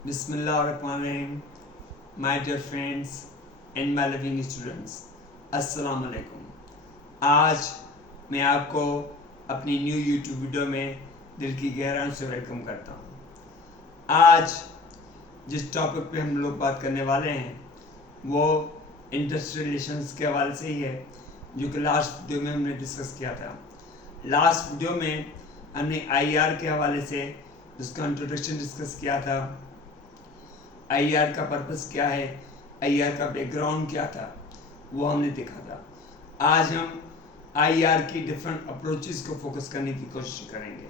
Bismillahirrahmanirrahim. My dear friends and my loving students, अस्सलाम वालेकुम। आज मैं आपको अपनी न्यू यूट्यूब वीडियो में दिल की गहराइयों से वेलकम करता हूँ। आज जिस टॉपिक पे हम लोग बात करने वाले हैं वो इंडस्ट्रियल रिलेशंस के हवाले से ही है, जो कि लास्ट वीडियो में हमने डिस्कस किया था। लास्ट वीडियो में हमने आईआर के हवाले से उसका इंट्रोडक्शन डिस्कस किया था। आईआर का पर्पस क्या है, आईआर का बैकग्राउंड क्या था, वो हमने देखा था। आज हम आईआर की डिफरेंट अप्रोचेस को फोकस करने की कोशिश करेंगे।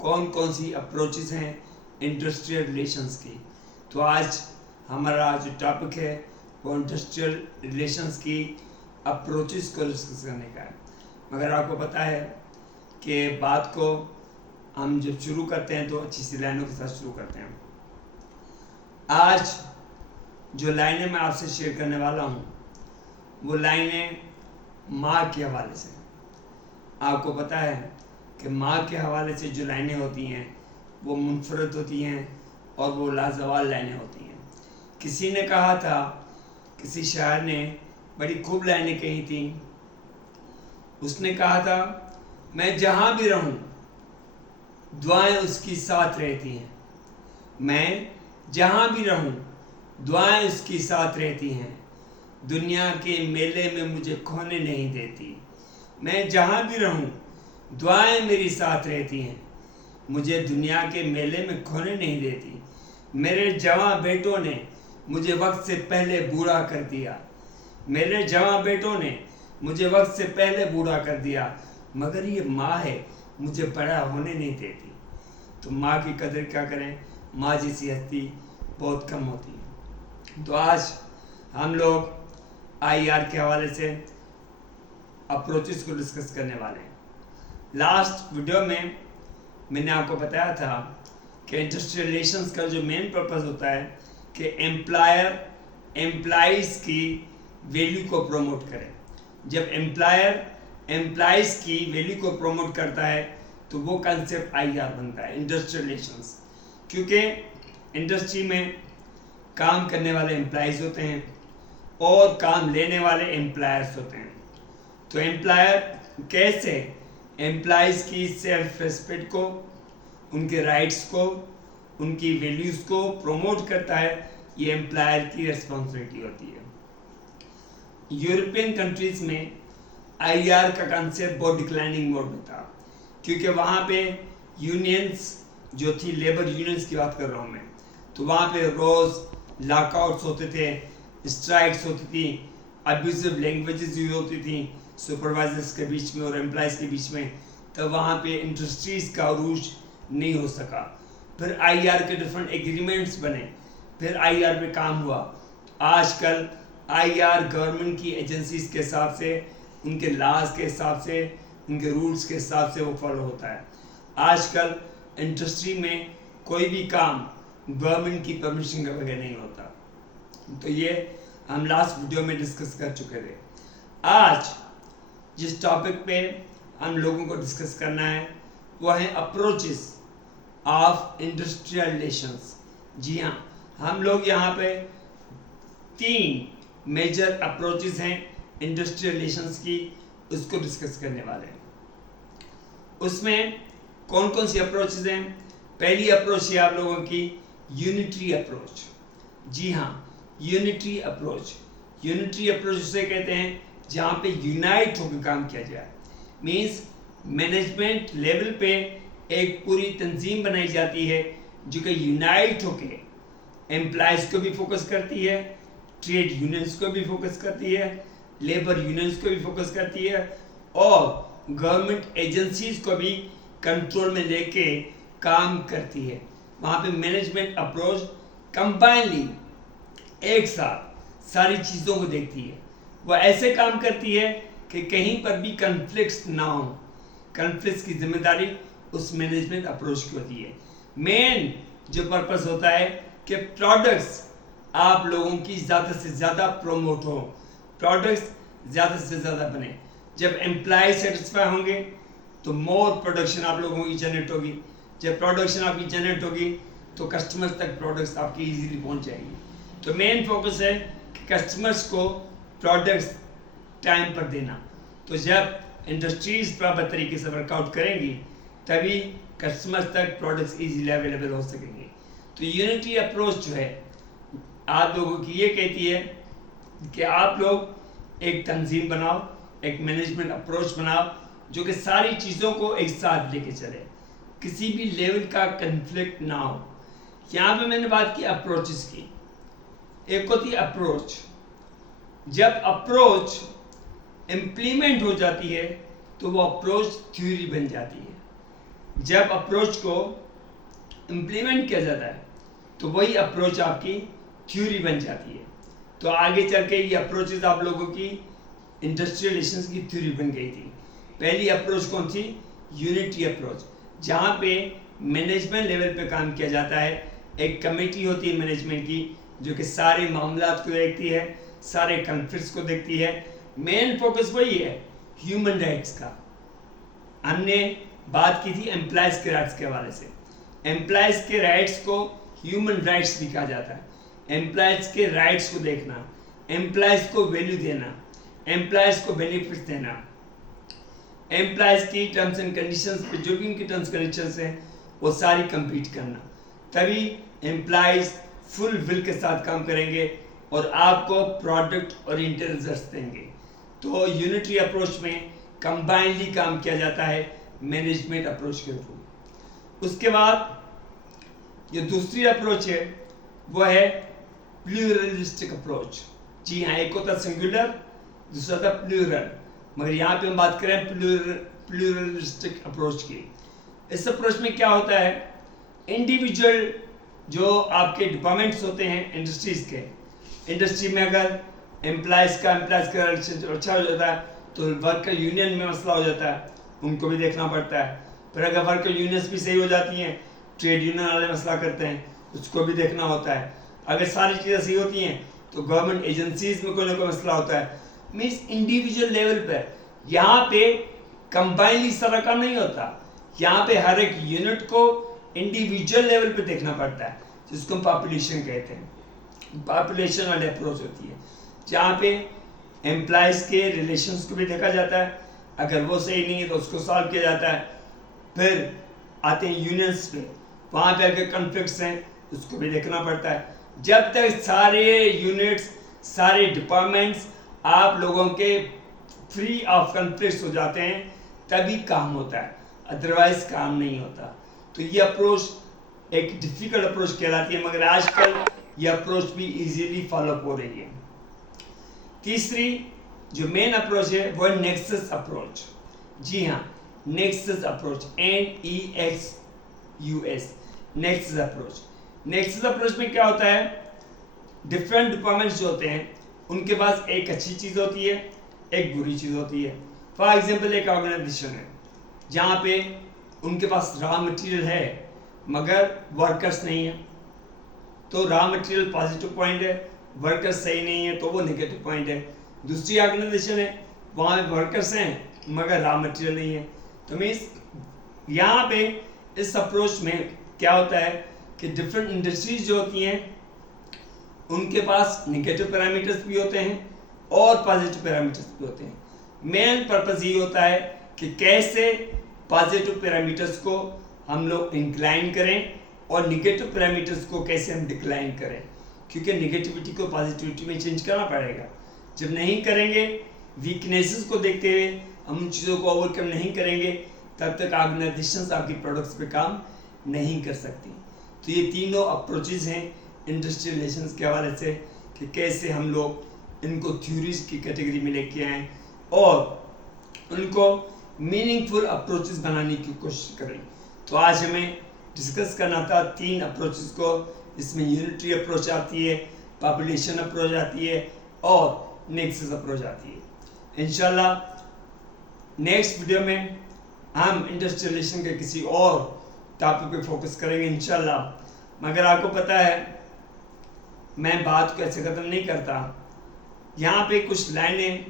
कौन कौन सी अप्रोचेस हैं इंडस्ट्रियल रिलेशंस की। तो आज हमारा जो टॉपिक है वो इंडस्ट्रियल रिलेशंस की अप्रोचेस को डिस्कस करने का है। मगर आपको पता है कि बात को हम जब शुरू करते हैं तो अच्छी सी लाइनों के साथ शुरू करते हैं। आज जो लाइनें मैं आपसे शेयर करने वाला हूँ वो लाइनें माँ के हवाले से। आपको पता है कि माँ के हवाले से जो लाइनें होती हैं वो मुनफरद होती हैं और वो लाजवाल लाइनें होती हैं। किसी ने कहा था, किसी शायर ने बड़ी खूब लाइनें कही थी। उसने कहा था, मैं जहाँ भी रहूँ दुआएं उसकी साथ रहती हैं। मैं जहाँ भी रहूँ दुआएं उसकी साथ रहती हैं। दुनिया के मेले में मुझे खोने नहीं देती। मैं जहाँ भी रहूँ दुआएं मेरी साथ रहती हैं। मुझे दुनिया के मेले में खोने नहीं देती। मेरे जवां बेटों ने मुझे वक्त से पहले बूढ़ा कर दिया। मेरे जवां बेटों ने मुझे वक्त से पहले बूढ़ा कर दिया, मगर ये माँ है मुझे बड़ा होने नहीं देती। तो माँ की कदर क्या करें, माँ जैसी हस्ती बहुत कम होती है। तो आज हम लोग आईआर के हवाले से अप्रोचेस को डिस्कस करने वाले हैं। लास्ट वीडियो में मैंने आपको बताया था कि इंडस्ट्रियल रिलेशंस का जो मेन पर्पस होता है कि एम्प्लॉयर एम्प्लॉइज़ की वैल्यू को प्रमोट करे। जब एम्प्लॉयर एम्प्लॉइज़ की वैल्यू को प्रमोट करता है तो वो कंसेप्ट आईआर बनता है, इंडस्ट्रियल रिलेशंस। क्योंकि इंडस्ट्री में काम करने वाले एम्प्लॉइज़ होते हैं और काम लेने वाले एम्प्लॉयर्स होते हैं। तो एम्प्लॉयर कैसे एम्प्लॉइज़ की सेल्फ रिस्पेक्ट को, उनके राइट्स को, उनकी वैल्यूज़ को प्रमोट करता है, ये एम्प्लॉयर की रिस्पॉन्सिबिलिटी होती है। यूरोपियन कंट्रीज़ में आईआर का कंसेप्ट बहुत डिक्लाइनिंग मोड में था, क्योंकि वहाँ पे यूनियंस जो थी, लेबर यूनियंस की बात कर रहा हूँ मैं, तो वहाँ पे रोज़ लॉकआउट्स होते थे, स्ट्राइक्स होती थी, अब्यूजिव लैंग्वेजेस यूज होती थी सुपरवाइजर्स के बीच में और एम्प्लॉइज़ के बीच में। तो वहाँ पे इंडस्ट्रीज़ का अरूज नहीं हो सका। फिर आईआर के डिफरेंट एग्रीमेंट्स बने, फिर आईआर पे काम हुआ। आजकल आईआर गवर्नमेंट की एजेंसीज के हिसाब से, उनके लॉज के हिसाब से, उनके रूल्स के हिसाब से वो फॉलो होता है। आजकल इंडस्ट्री में कोई भी काम गवर्नमेंट की परमिशन के बगैर नहीं होता। तो ये हम लास्ट वीडियो में डिस्कस कर चुके थे। आज जिस टॉपिक पे हम लोगों को डिस्कस करना है वो है अप्रोचेस ऑफ इंडस्ट्रियल रिलेशंस। जी हाँ, हम लोग यहाँ पे 3 मेजर अप्रोचेस हैं इंडस्ट्रियल रिलेशंस की, उसको डिस्कस करने वाले हैं। उसमें कौन कौन सी अप्रोचेस हैं? पहली अप्रोच है आप लोगों की यूनिटरी अप्रोच। जी हाँ, यूनिटरी अप्रोच। यूनिटरी अप्रोच उसे कहते हैं जहाँ पे यूनाइट होकर काम किया जाए। मीन्स मैनेजमेंट लेवल पे एक पूरी तंजीम बनाई जाती है जो कि यूनाइट होकर एम्प्लॉयज़ को भी फोकस करती है, ट्रेड यूनियंस को भी फोकस करती है, लेबर यूनियंस को भी फोकस करती है और गवर्नमेंट एजेंसीज को भी कंट्रोल में लेके काम करती है। वहाँ पे मैनेजमेंट अप्रोच कंबाइनली एक साथ सारी चीज़ों को देखती है। वो ऐसे काम करती है कि कहीं पर भी कन्फ्लिक्ट्स ना हो। कन्फ्लिक्ट्स की जिम्मेदारी उस मैनेजमेंट अप्रोच की होती है। मेन जो पर्पस होता है कि प्रोडक्ट्स आप लोगों की ज़्यादा से ज़्यादा प्रमोट हो, प्रोडक्ट्स ज़्यादा से ज़्यादा बने। जब एम्प्लॉय सेटिस्फाई होंगे तो मोर प्रोडक्शन आप लोगों की जनरेट होगी। जब प्रोडक्शन आपकी जनरेट होगी तो कस्टमर्स तक प्रोडक्ट्स आपकी इजीली पहुंच जाएंगी। तो मेन फोकस है कि कस्टमर्स को प्रोडक्ट्स टाइम पर देना। तो जब इंडस्ट्रीज प्रॉपर तरीके से वर्कआउट करेंगी तभी कस्टमर्स तक प्रोडक्ट्स इजीली अवेलेबल हो सकेंगे। तो यूनिटी अप्रोच जो है आप लोगों की ये कहती है कि आप लोग एक तंजीम बनाओ, एक मैनेजमेंट अप्रोच बनाओ जो कि सारी चीज़ों को एक साथ लेके चले, किसी भी लेवल का कन्फ्लिक्ट ना हो। यहाँ पे मैंने बात की अप्रोचेस की। एक होती है अप्रोच। जब अप्रोच इम्प्लीमेंट हो जाती है तो वो अप्रोच थ्योरी बन जाती है। जब अप्रोच को इम्प्लीमेंट किया जाता है तो वही अप्रोच आपकी थ्योरी बन जाती है। तो आगे चल के ये अप्रोचेस आप लोगों की इंडस्ट्रियल रिलेशंस की थ्योरी बन गई थी। पहली अप्रोच कौन थी? यूनिटी अप्रोच, जहाँ पे मैनेजमेंट लेवल पे काम किया जाता है। एक कमेटी होती है मैनेजमेंट की जो कि सारे मामलात को देखती है, सारे कॉन्फ्लिक्ट्स को देखती है। मेन फोकस वही है ह्यूमन राइट्स का। हमने बात की थी एम्प्लॉयज के राइट्स के हवाले से। एम्प्लॉयज के राइट्स को ह्यूमन राइट्स भी कहा जाता है। एम्प्लॉयज के राइट्स को देखना, एम्प्लॉयज को वैल्यू देना, एम्प्लॉयज को बेनिफिट देना, एम्प्लॉयज की टर्म्स एंड कंडीशंस पे जो भी उनकी टर्म्स कंडीशंस हैं वो सारी कंप्लीट करना, तभी एम्प्लॉयज फुल विल के साथ काम करेंगे और आपको प्रोडक्ट ओरिएंटेड रिजल्ट्स देंगे। तो यूनिटरी अप्रोच में कंबाइनली काम किया जाता है मैनेजमेंट अप्रोच के थ्रू। उसके बाद जो दूसरी अप्रोच है वो है प्लूरलिस्टिक अप्रोच। जी हाँ, एक होता सिंगुलर, दूसरा था प्लूरल, मगर यहाँ पे हम बात करें प्लूरलिस्टिक अप्रोच की। इस अप्रोच में क्या होता है, इंडिविजुअल जो आपके डिपार्टमेंट्स होते हैं इंडस्ट्रीज के, इंडस्ट्री में अगर एम्प्लॉयज का रिलेशन अच्छा हो जाता है तो वर्कर यूनियन में मसला हो जाता है, उनको भी देखना पड़ता है। फिर अगर वर्कर यूनियंस भी सही हो जाती हैं, ट्रेड यूनियन वाले मसला करते हैं, उसको भी देखना होता है। अगर सारी चीज़ें सही होती हैं तो गवर्नमेंट एजेंसीज में कोई ना कोई मसला होता है। मीन्स इंडिविजुअल लेवल पर यहाँ पे कंबाइनली सारा काम नहीं होता, यहाँ पे हर एक यूनिट को इंडिविजुअल लेवल पे देखना पड़ता है, जिसको हम पॉपुलेशन कहते हैं। पॉपुलेशन वाली अप्रोच होती है जहाँ पे एम्प्लॉयज के रिलेशंस को भी देखा जाता है, अगर वो सही नहीं है तो उसको सॉल्व किया जाता है। फिर आते हैं यूनियंस पे, वहाँ पे अगर कॉन्फ्लिक्ट्स हैं उसको भी देखना पड़ता है। जब तक सारे यूनिट्स, सारे डिपार्टमेंट्स आप लोगों के फ्री ऑफ कॉन्फ्लिक्ट्स हो जाते हैं तभी काम होता है, अदरवाइज काम नहीं होता। तो ये अप्रोच एक डिफिकल्ट अप्रोच कहलाती है, मगर आजकल ये अप्रोच भी इजीली फॉलो हो रही है। तीसरी जो मेन अप्रोच है वो है नेक्सस अप्रोच। जी हाँ, nexus approach, NEXUS, nexus approach. Nexus approach में क्या होता है, डिफरेंट डिपार्टमेंट्स जो होते हैं उनके पास एक अच्छी चीज़ होती है, एक बुरी चीज़ होती है। फॉर एग्जाम्पल एक ऑर्गेनाइजेशन है जहाँ पे उनके पास रॉ मटेरियल है मगर वर्कर्स नहीं है, तो रॉ मटेरियल पॉजिटिव पॉइंट है, वर्कर्स सही नहीं है तो वो नेगेटिव पॉइंट है। दूसरी ऑर्गेनाइजेशन है वहाँ वर्कर्स हैं मगर रॉ मटेरियल नहीं है। तो मीन्स यहाँ पे इस अप्रोच में क्या होता है कि डिफरेंट इंडस्ट्रीज जो होती हैं उनके पास नेगेटिव पैरामीटर्स भी होते हैं और पॉजिटिव पैरामीटर्स भी होते हैं। मेन पर्पस ये होता है कि कैसे पॉजिटिव पैरामीटर्स को हम लोग इंक्लाइन करें और निगेटिव पैरामीटर्स को कैसे हम डिक्लाइन करें, क्योंकि निगेटिविटी को पॉजिटिविटी में चेंज करना पड़ेगा। जब नहीं करेंगे, वीकनेसेस को देखते हुए हम उन चीज़ों को ओवरकम नहीं करेंगे, तब तक ऑर्गेनाइजेशंस आपकी प्रोडक्ट्स पे काम नहीं कर सकती। तो ये तीनों अप्रोचेज हैं इंडस्ट्रियल रिलेशंस के हवाले से कि कैसे हम लोग इनको थ्योरीज की कैटेगरी में लेके आएँ और उनको मीनिंगफुल अप्रोचेस बनाने की कोशिश करें। तो आज हमें डिस्कस करना था 3 अप्रोचेस को, इसमें यूनिटरी अप्रोच आती है, पॉपुलेशन अप्रोच आती है और नेक्सस अप्रोच आती है। इंशाल्लाह नेक्स्ट वीडियो में हम इंडस्ट्रियल रिलेशन के किसी और टॉपिक पे फोकस करेंगे इंशाल्लाह। मगर आपको पता है मैं बात को ऐसे ख़त्म नहीं करता, यहाँ पे कुछ लाइनें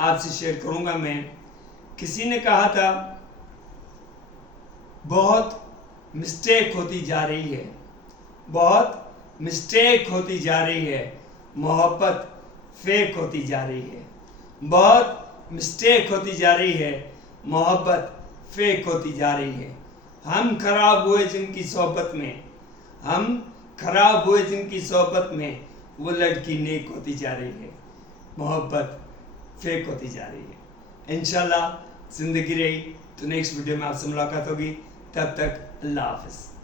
आपसे शेयर करूँगा मैं। किसी ने कहा था बहुत मिस्टेक होती जा रही है बहुत मिस्टेक होती जा रही है, मोहब्बत फेक होती जा रही है। बहुत मिस्टेक होती जा रही है, मोहब्बत फेक होती जा रही है। हम खराब हुए जिनकी सोहबत में, हम खराब हुए जिनकी सोहबत में, वो लड़की नेक होती जा रही है, मोहब्बत फेक होती जा रही है। इंशाल्लाह ज़िंदगी रही तो नेक्स्ट वीडियो में आपसे मुलाकात होगी। तब तक अल्लाह हाफ़िज़।